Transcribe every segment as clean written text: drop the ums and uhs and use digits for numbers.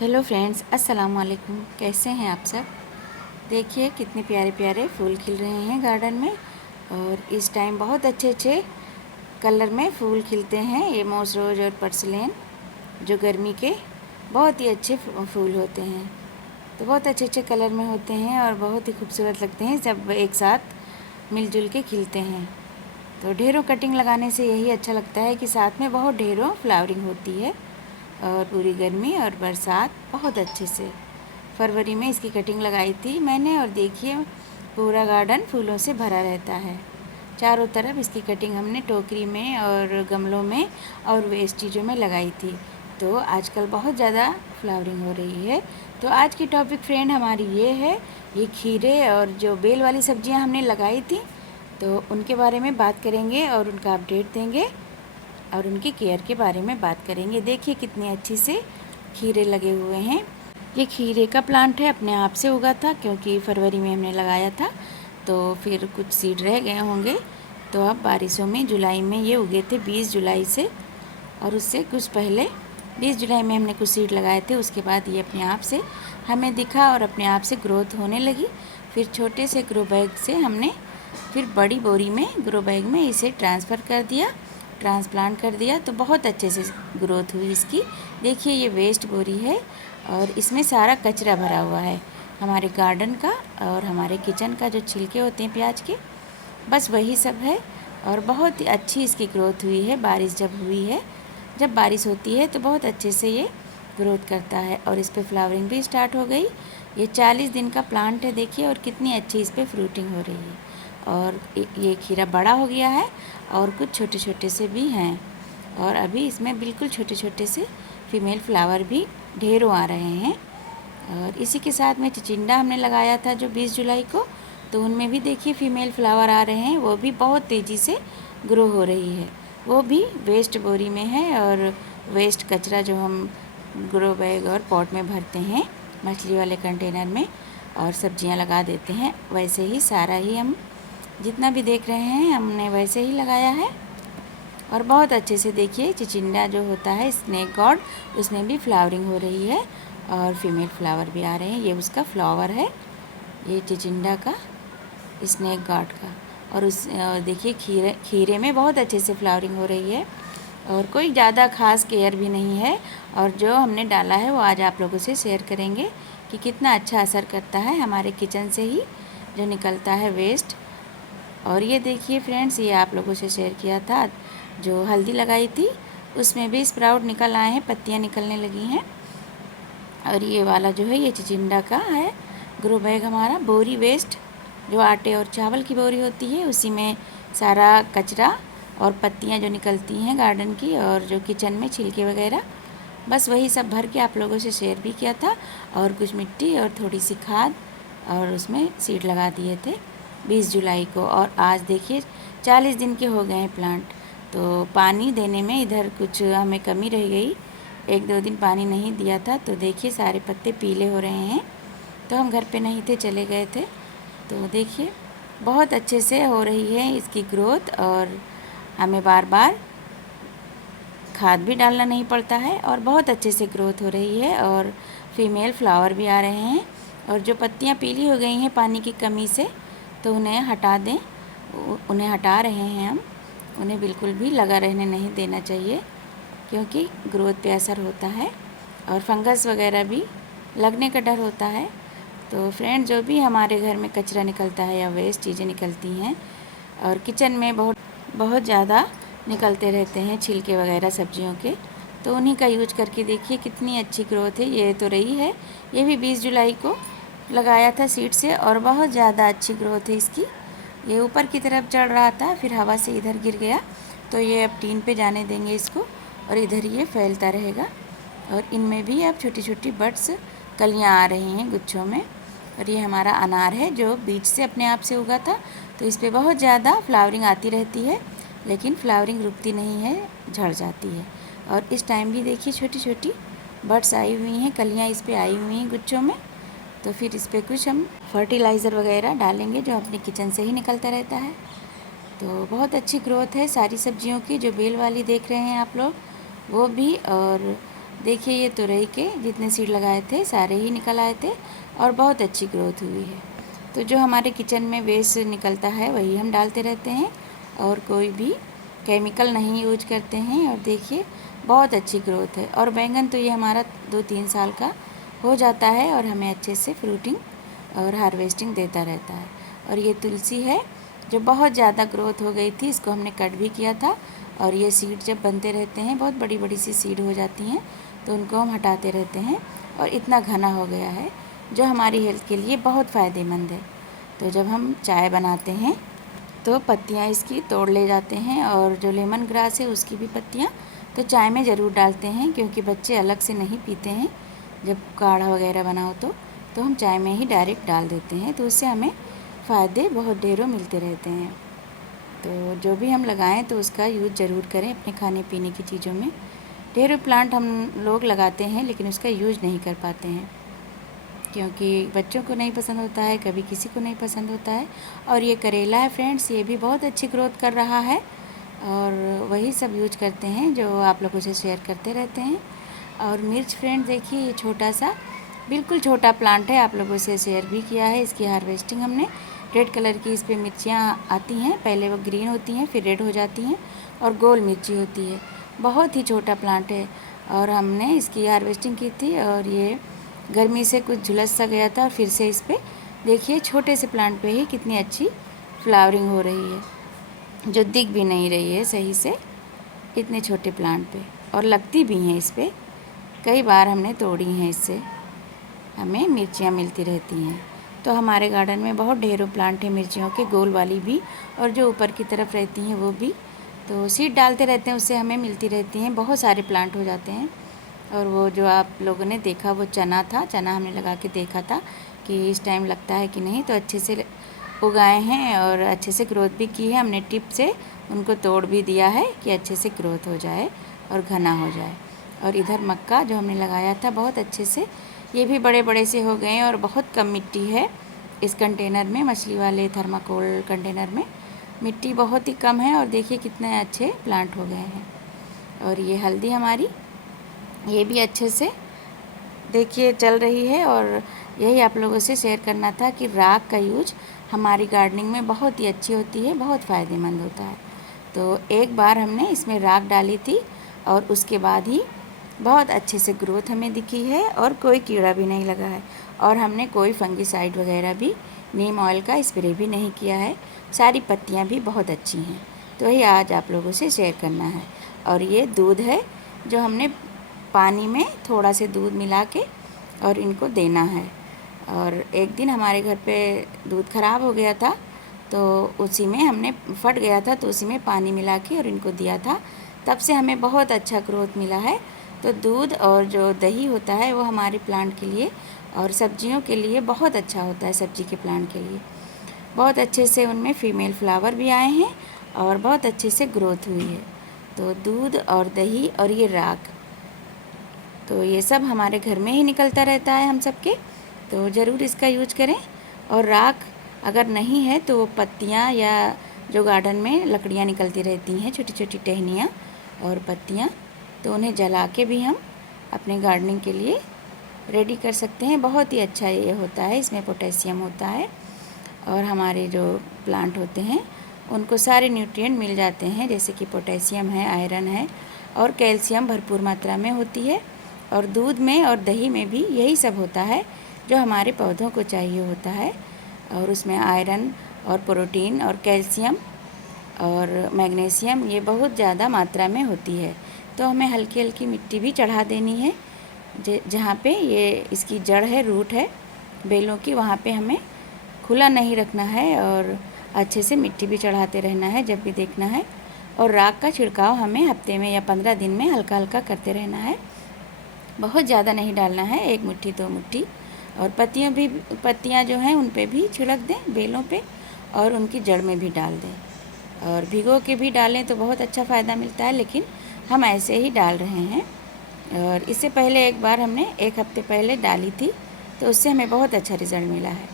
Hello friends, अस्सलाम वालेकुम। कैसे हैं आप सब? देखिए कितने प्यारे प्यारे फूल खिल रहे हैं गार्डन में। और इस टाइम बहुत अच्छे अच्छे कलर में फूल खिलते हैं। ये मोस रोज और पर्सलेन जो गर्मी के बहुत ही अच्छे फूल होते हैं। तो बहुत अच्छे अच्छे कलर में होते हैं और बहुत ही खूबसूरत लगते हैं जब एक साथ मिलजुल के खिलते हैं। तो ढेरों कटिंग लगाने से यही अच्छा लगता है कि साथ में बहुत ढेरों फ्लावरिंग होती है। और पूरी गर्मी और बरसात बहुत अच्छे से फरवरी में इसकी कटिंग लगाई थी मैंने। और देखिए पूरा गार्डन फूलों से भरा रहता है। चारों तरफ इसकी कटिंग हमने टोकरी में और गमलों में और वेस्ट चीज़ों में लगाई थी। तो आजकल बहुत ज़्यादा फ्लावरिंग हो रही है। तो आज की टॉपिक फ्रेंड हमारी ये है, ये खीरे और जो बेल वाली सब्जियां हमने लगाई थी तो उनके बारे में बात करेंगे और उनका अपडेट देंगे और उनकी केयर के बारे में बात करेंगे। देखिए कितनी अच्छी से खीरे लगे हुए हैं। ये खीरे का प्लांट है, अपने आप से उगा था क्योंकि फरवरी में हमने लगाया था। तो फिर कुछ सीड रह गए होंगे तो अब बारिशों में जुलाई में ये उगे थे 20 जुलाई से। और उससे कुछ पहले 20 जुलाई में हमने कुछ सीड लगाए थे। उसके बाद ये अपने आप से हमें दिखा और अपने आप से ग्रोथ होने लगी। फिर छोटे से ग्रो बैग से हमने फिर बड़ी बोरी में ग्रो बैग में इसे ट्रांसप्लांट कर दिया। तो बहुत अच्छे से ग्रोथ हुई इसकी। देखिए ये वेस्ट बोरी है और इसमें सारा कचरा भरा हुआ है हमारे गार्डन का और हमारे किचन का, जो छिलके होते हैं प्याज के, बस वही सब है। और बहुत ही अच्छी इसकी ग्रोथ हुई है। बारिश जब हुई है, जब बारिश होती है तो बहुत अच्छे से ये ग्रोथ करता है और इस पर फ्लावरिंग भी स्टार्ट हो गई। ये 40 दिन का प्लांट है देखिए, और कितनी अच्छी इस पर फ्रूटिंग हो रही है। और ये खीरा बड़ा हो गया है और कुछ छोटे छोटे से भी हैं। और अभी इसमें बिल्कुल छोटे छोटे से फीमेल फ्लावर भी ढेरों आ रहे हैं। और इसी के साथ में चिचिंडा हमने लगाया था जो 20 जुलाई को, तो उनमें भी देखिए फीमेल फ्लावर आ रहे हैं। वो भी बहुत तेज़ी से ग्रो हो रही है। वो भी वेस्ट बोरी में है और वेस्ट कचरा जो हम ग्रो बैग और पॉट में भरते हैं मछली वाले कंटेनर में और सब्जियां लगा देते हैं, वैसे ही सारा ही हम जितना भी देख रहे हैं हमने वैसे ही लगाया है। और बहुत अच्छे से देखिए चिचिंडा जो होता है स्नेक गॉड, उसमें भी फ्लावरिंग हो रही है और फीमेल फ्लावर भी आ रहे हैं। ये उसका फ्लावर है, ये चिचिंडा का, स्नेक गॉड का। और उस देखिए खीरे में बहुत अच्छे से फ्लावरिंग हो रही है और कोई ज़्यादा खास केयर भी नहीं है। और जो हमने डाला है वो आज आप लोगों से शेयर करेंगे कि कितना अच्छा असर करता है हमारे किचन से ही जो निकलता है वेस्ट। और ये देखिए फ्रेंड्स, ये आप लोगों से शेयर किया था, जो हल्दी लगाई थी उसमें भी स्प्राउट निकल आए हैं, पत्तियां निकलने लगी हैं। और ये वाला जो है ये चिचिंडा का है ग्रो बैग हमारा। बोरी वेस्ट जो आटे और चावल की बोरी होती है उसी में सारा कचरा और पत्तियां जो निकलती हैं गार्डन की और जो किचन में छिलके वगैरह, बस वही सब भर के आप लोगों से शेयर भी किया था। और कुछ मिट्टी और थोड़ी सी खाद और उसमें सीड लगा दिए थे 20 जुलाई को। और आज देखिए 40 दिन के हो गए हैं प्लांट। तो पानी देने में इधर कुछ हमें कमी रह गई, 1-2 दिन पानी नहीं दिया था। तो देखिए सारे पत्ते पीले हो रहे हैं। तो हम घर पे नहीं थे, चले गए थे। तो देखिए बहुत अच्छे से हो रही है इसकी ग्रोथ और हमें बार बार खाद भी डालना नहीं पड़ता है और बहुत अच्छे से ग्रोथ हो रही है। और फीमेल फ्लावर भी आ रहे हैं। और जो पत्तियां पीली हो गई हैं पानी की कमी से, तो उन्हें हटा दें, उन्हें हटा रहे हैं हम। उन्हें बिल्कुल भी लगा रहने नहीं देना चाहिए क्योंकि ग्रोथ पे असर होता है और फंगस वगैरह भी लगने का डर होता है। तो फ्रेंड, जो भी हमारे घर में कचरा निकलता है या वेस्ट चीज़ें निकलती हैं और किचन में बहुत बहुत ज़्यादा निकलते रहते हैं छिलके वगैरह सब्जियों के, तो उन्हीं का यूज करके देखिए कितनी अच्छी ग्रोथ है। ये तो रही है, ये भी 20 जुलाई को लगाया था सीड से और बहुत ज़्यादा अच्छी ग्रोथ है इसकी। ये ऊपर की तरफ चढ़ रहा था, फिर हवा से इधर गिर गया, तो ये अब टीन पे जाने देंगे इसको और इधर ये फैलता रहेगा। और इनमें भी अब छोटी छोटी बड्स कलियाँ आ रही हैं गुच्छों में। और ये हमारा अनार है जो बीज से अपने आप से उगा था, तो इस पर बहुत ज़्यादा फ्लावरिंग आती रहती है, लेकिन फ्लावरिंग रुकती नहीं है, झड़ जाती है। और इस टाइम भी देखिए छोटी छोटी बड्स आई हुई हैं, कलियाँ इस पर आई हुई हैं गुच्छों में। तो फिर इस पर कुछ हम फर्टिलाइज़र वगैरह डालेंगे जो अपने किचन से ही निकलता रहता है। तो बहुत अच्छी ग्रोथ है सारी सब्जियों की। जो बेल वाली देख रहे हैं आप लोग वो भी, और देखिए ये तुरई के जितने सीड लगाए थे सारे ही निकल आए थे और बहुत अच्छी ग्रोथ हुई है। तो जो हमारे किचन में वेस्ट निकलता है वही हम डालते रहते हैं और कोई भी केमिकल नहीं यूज करते हैं। और देखिए बहुत अच्छी ग्रोथ है। और बैंगन तो ये हमारा 2-3 साल का हो जाता है और हमें अच्छे से फ्रूटिंग और हार्वेस्टिंग देता रहता है। और ये तुलसी है जो बहुत ज़्यादा ग्रोथ हो गई थी, इसको हमने कट भी किया था। और ये सीड जब बनते रहते हैं बहुत बड़ी बड़ी सी सीड हो जाती हैं तो उनको हम हटाते रहते हैं और इतना घना हो गया है जो हमारी हेल्थ के लिए बहुत फ़ायदेमंद है। तो जब हम चाय बनाते हैं तो पत्तियां इसकी तोड़ ले जाते हैं और जो लेमन ग्रास है उसकी भी पत्तियां तो चाय में ज़रूर डालते हैं, क्योंकि बच्चे अलग से नहीं पीते हैं। जब काढ़ा वगैरह बनाओ तो हम चाय में ही डायरेक्ट डाल देते हैं, तो उससे हमें फ़ायदे बहुत ढेरों मिलते रहते हैं। तो जो भी हम लगाएं तो उसका यूज़ ज़रूर करें अपने खाने पीने की चीज़ों में। ढेरों प्लांट हम लोग लगाते हैं लेकिन उसका यूज़ नहीं कर पाते हैं, क्योंकि बच्चों को नहीं पसंद होता है, कभी किसी को नहीं पसंद होता है। और ये करेला है फ्रेंड्स, ये भी बहुत अच्छी ग्रोथ कर रहा है और वही सब यूज करते हैं जो आप लोगों से शेयर करते रहते हैं। और मिर्च फ्रेंड्स देखिए ये छोटा सा बिल्कुल छोटा प्लांट है, आप लोगों से शेयर भी किया है। इसकी हार्वेस्टिंग हमने रेड कलर की इस पर मिर्चियाँ आती हैं, पहले वो ग्रीन होती हैं फिर रेड हो जाती हैं और गोल मिर्ची होती है। बहुत ही छोटा प्लांट है और हमने इसकी हार्वेस्टिंग की थी और ये गर्मी से कुछ झुलस सा गया था और फिर से इस पर देखिए छोटे से प्लांट पे ही कितनी अच्छी फ्लावरिंग हो रही है, जो दिख भी नहीं रही है सही से इतने छोटे प्लांट पे। और लगती भी हैं इस पर, कई बार हमने तोड़ी हैं, इससे हमें मिर्चियाँ मिलती रहती हैं। तो हमारे गार्डन में बहुत ढेरों प्लांट हैं मिर्चियों के, गोल वाली भी और जो ऊपर की तरफ रहती हैं वो भी। तो सीड डालते रहते हैं, उससे हमें मिलती रहती हैं, बहुत सारे प्लांट हो जाते हैं। और वो जो आप लोगों ने देखा वो चना था, चना हमने लगा के देखा था कि इस टाइम लगता है कि नहीं, तो अच्छे से उगाए हैं और अच्छे से ग्रोथ भी की है। हमने टिप से उनको तोड़ भी दिया है कि अच्छे से ग्रोथ हो जाए और घना हो जाए। और इधर मक्का जो हमने लगाया था बहुत अच्छे से, ये भी बड़े बड़े से हो गए हैं और बहुत कम मिट्टी है इस कंटेनर में, मछली वाले थर्माकोल कंटेनर में मिट्टी बहुत ही कम है। और देखिए कितने अच्छे प्लांट हो गए हैं। और ये हल्दी हमारी ये भी अच्छे से देखिए चल रही है। और यही आप लोगों से शेयर करना था कि राख का यूज हमारी गार्डनिंग में बहुत ही अच्छी होती है, बहुत फ़ायदेमंद होता है। तो एक बार हमने इसमें राख डाली थी और उसके बाद ही बहुत अच्छे से ग्रोथ हमें दिखी है और कोई कीड़ा भी नहीं लगा है। और हमने कोई फंगिसाइड वगैरह भी, नीम ऑयल का स्प्रे भी नहीं किया है। सारी पत्तियां भी बहुत अच्छी हैं। तो यही आज आप लोगों से शेयर करना है। और ये दूध है जो हमने पानी में थोड़ा से दूध मिला के और इनको देना है। और एक दिन हमारे घर पे दूध ख़राब हो गया था तो उसी में हमने फट गया था, तो उसी में पानी मिला के और इनको दिया था, तब से हमें बहुत अच्छा ग्रोथ मिला है। तो दूध और जो दही होता है वो हमारे प्लांट के लिए और सब्जियों के लिए बहुत अच्छा होता है। सब्जी के प्लांट के लिए बहुत अच्छे से उनमें फीमेल फ्लावर भी आए हैं और बहुत अच्छे से ग्रोथ हुई है। तो दूध और दही और ये राख, तो ये सब हमारे घर में ही निकलता रहता है हम सबके, तो ज़रूर इसका यूज करें। और राख अगर नहीं है तो पत्तियाँ या जो गार्डन में लकड़ियाँ निकलती रहती हैं, छोटी छोटी टहनियाँ और पत्तियाँ, तो उन्हें जला के भी हम अपने गार्डनिंग के लिए रेडी कर सकते हैं। बहुत ही अच्छा ये होता है, इसमें पोटेशियम होता है और हमारे जो प्लांट होते हैं उनको सारे न्यूट्रिएंट मिल जाते हैं, जैसे कि पोटेशियम है, आयरन है और कैल्शियम भरपूर मात्रा में होती है। और दूध में और दही में भी यही सब होता है जो हमारे पौधों को चाहिए होता है। और उसमें आयरन और प्रोटीन और कैल्शियम और मैग्नीशियम ये बहुत ज़्यादा मात्रा में होती है। तो हमें हल्की हल्की मिट्टी भी चढ़ा देनी है, जहाँ पे ये इसकी जड़ है, रूट है बेलों की, वहाँ पे हमें खुला नहीं रखना है और अच्छे से मिट्टी भी चढ़ाते रहना है जब भी देखना है। और राख का छिड़काव हमें हफ्ते में या 15 दिन में हल्का हल्का करते रहना है, बहुत ज़्यादा नहीं डालना है, 1 मुट्ठी 2 मुट्ठी। और पत्तियाँ जो हैं उन पे भी छिड़क दें, बेलों पे, और उनकी जड़ में भी डाल दें। और भिगो के भी डालें तो बहुत अच्छा फ़ायदा मिलता है, लेकिन हम ऐसे ही डाल रहे हैं। और इससे पहले एक बार हमने 1 हफ्ते पहले डाली थी तो उससे हमें बहुत अच्छा रिज़ल्ट मिला है।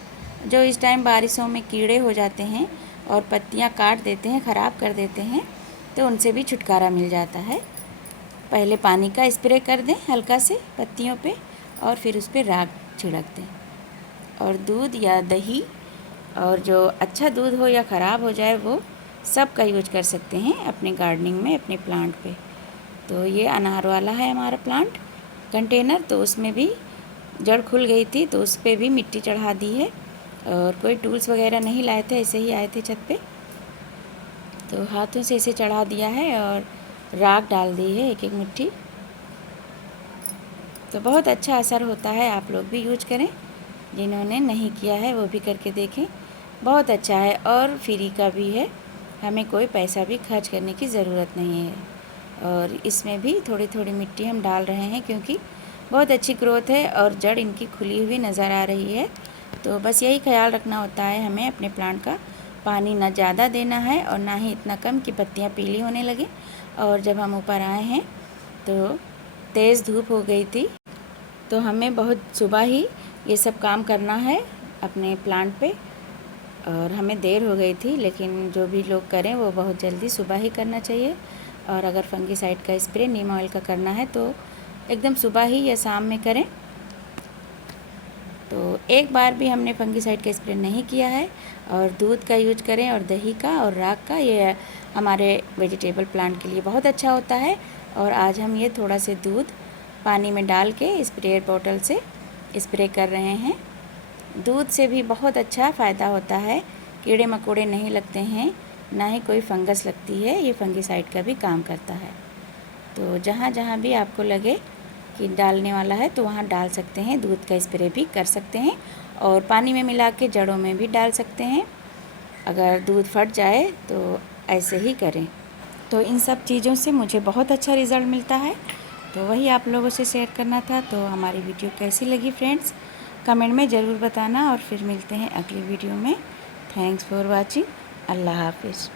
जो इस टाइम बारिशों में कीड़े हो जाते हैं और पत्तियाँ काट देते हैं, ख़राब कर देते हैं, तो उनसे भी छुटकारा मिल जाता है। पहले पानी का स्प्रे कर दें हल्का से पत्तियों पे और फिर उस पर राख छिड़क दें। और दूध या दही और जो अच्छा दूध हो या ख़राब हो जाए वो सब का यूज कर सकते हैं अपने गार्डनिंग में, अपने प्लांट पे। तो ये अनार वाला है हमारा प्लांट कंटेनर, तो उसमें भी जड़ खुल गई थी तो उस पर भी मिट्टी चढ़ा दी है। और कोई टूल्स वगैरह नहीं लाए थे, ऐसे ही आए थे छत पे, तो हाथों से इसे चढ़ा दिया है और राख डाल दी है एक एक मुट्ठी। तो बहुत अच्छा असर होता है, आप लोग भी यूज करें, जिन्होंने नहीं किया है वो भी करके देखें। बहुत अच्छा है और फ्री का भी है, हमें कोई पैसा भी खर्च करने की ज़रूरत नहीं है। और इसमें भी थोड़ी थोड़ी मिट्टी हम डाल रहे हैं क्योंकि बहुत अच्छी ग्रोथ है और जड़ इनकी खुली हुई नज़र आ रही है। तो बस यही ख्याल रखना होता है हमें अपने प्लांट का, पानी ना ज़्यादा देना है और ना ही इतना कम कि पत्तियाँ पीली होने लगे। और जब हम ऊपर आए हैं तो तेज़ धूप हो गई थी, तो हमें बहुत सुबह ही ये सब काम करना है अपने प्लांट पे और हमें देर हो गई थी। लेकिन जो भी लोग करें वो बहुत जल्दी सुबह ही करना चाहिए। और अगर फंगीसाइड का स्प्रे नीम ऑयल का करना है तो एकदम सुबह ही या शाम में करें। तो एक बार भी हमने फंगीसाइड का स्प्रे नहीं किया है। और दूध का यूज करें और दही का और राख का, ये हमारे वेजिटेबल प्लांट के लिए बहुत अच्छा होता है। और आज हम ये थोड़ा से दूध पानी में डाल के स्प्रे बॉटल से स्प्रे कर रहे हैं। दूध से भी बहुत अच्छा फ़ायदा होता है, कीड़े मकोड़े नहीं लगते हैं, ना ही कोई फंगस लगती है, ये फंगीसाइड का भी काम करता है। तो जहाँ जहाँ भी आपको लगे कि डालने वाला है तो वहाँ डाल सकते हैं, दूध का स्प्रे भी कर सकते हैं और पानी में मिला के जड़ों में भी डाल सकते हैं। अगर दूध फट जाए तो ऐसे ही करें। तो इन सब चीज़ों से मुझे बहुत अच्छा रिज़ल्ट मिलता है, तो वही आप लोगों से शेयर करना था। तो हमारी वीडियो कैसी लगी फ्रेंड्स, कमेंट में ज़रूर बताना और फिर मिलते हैं अगली वीडियो में। Thanks for watching. अल्लाह हाफिज़।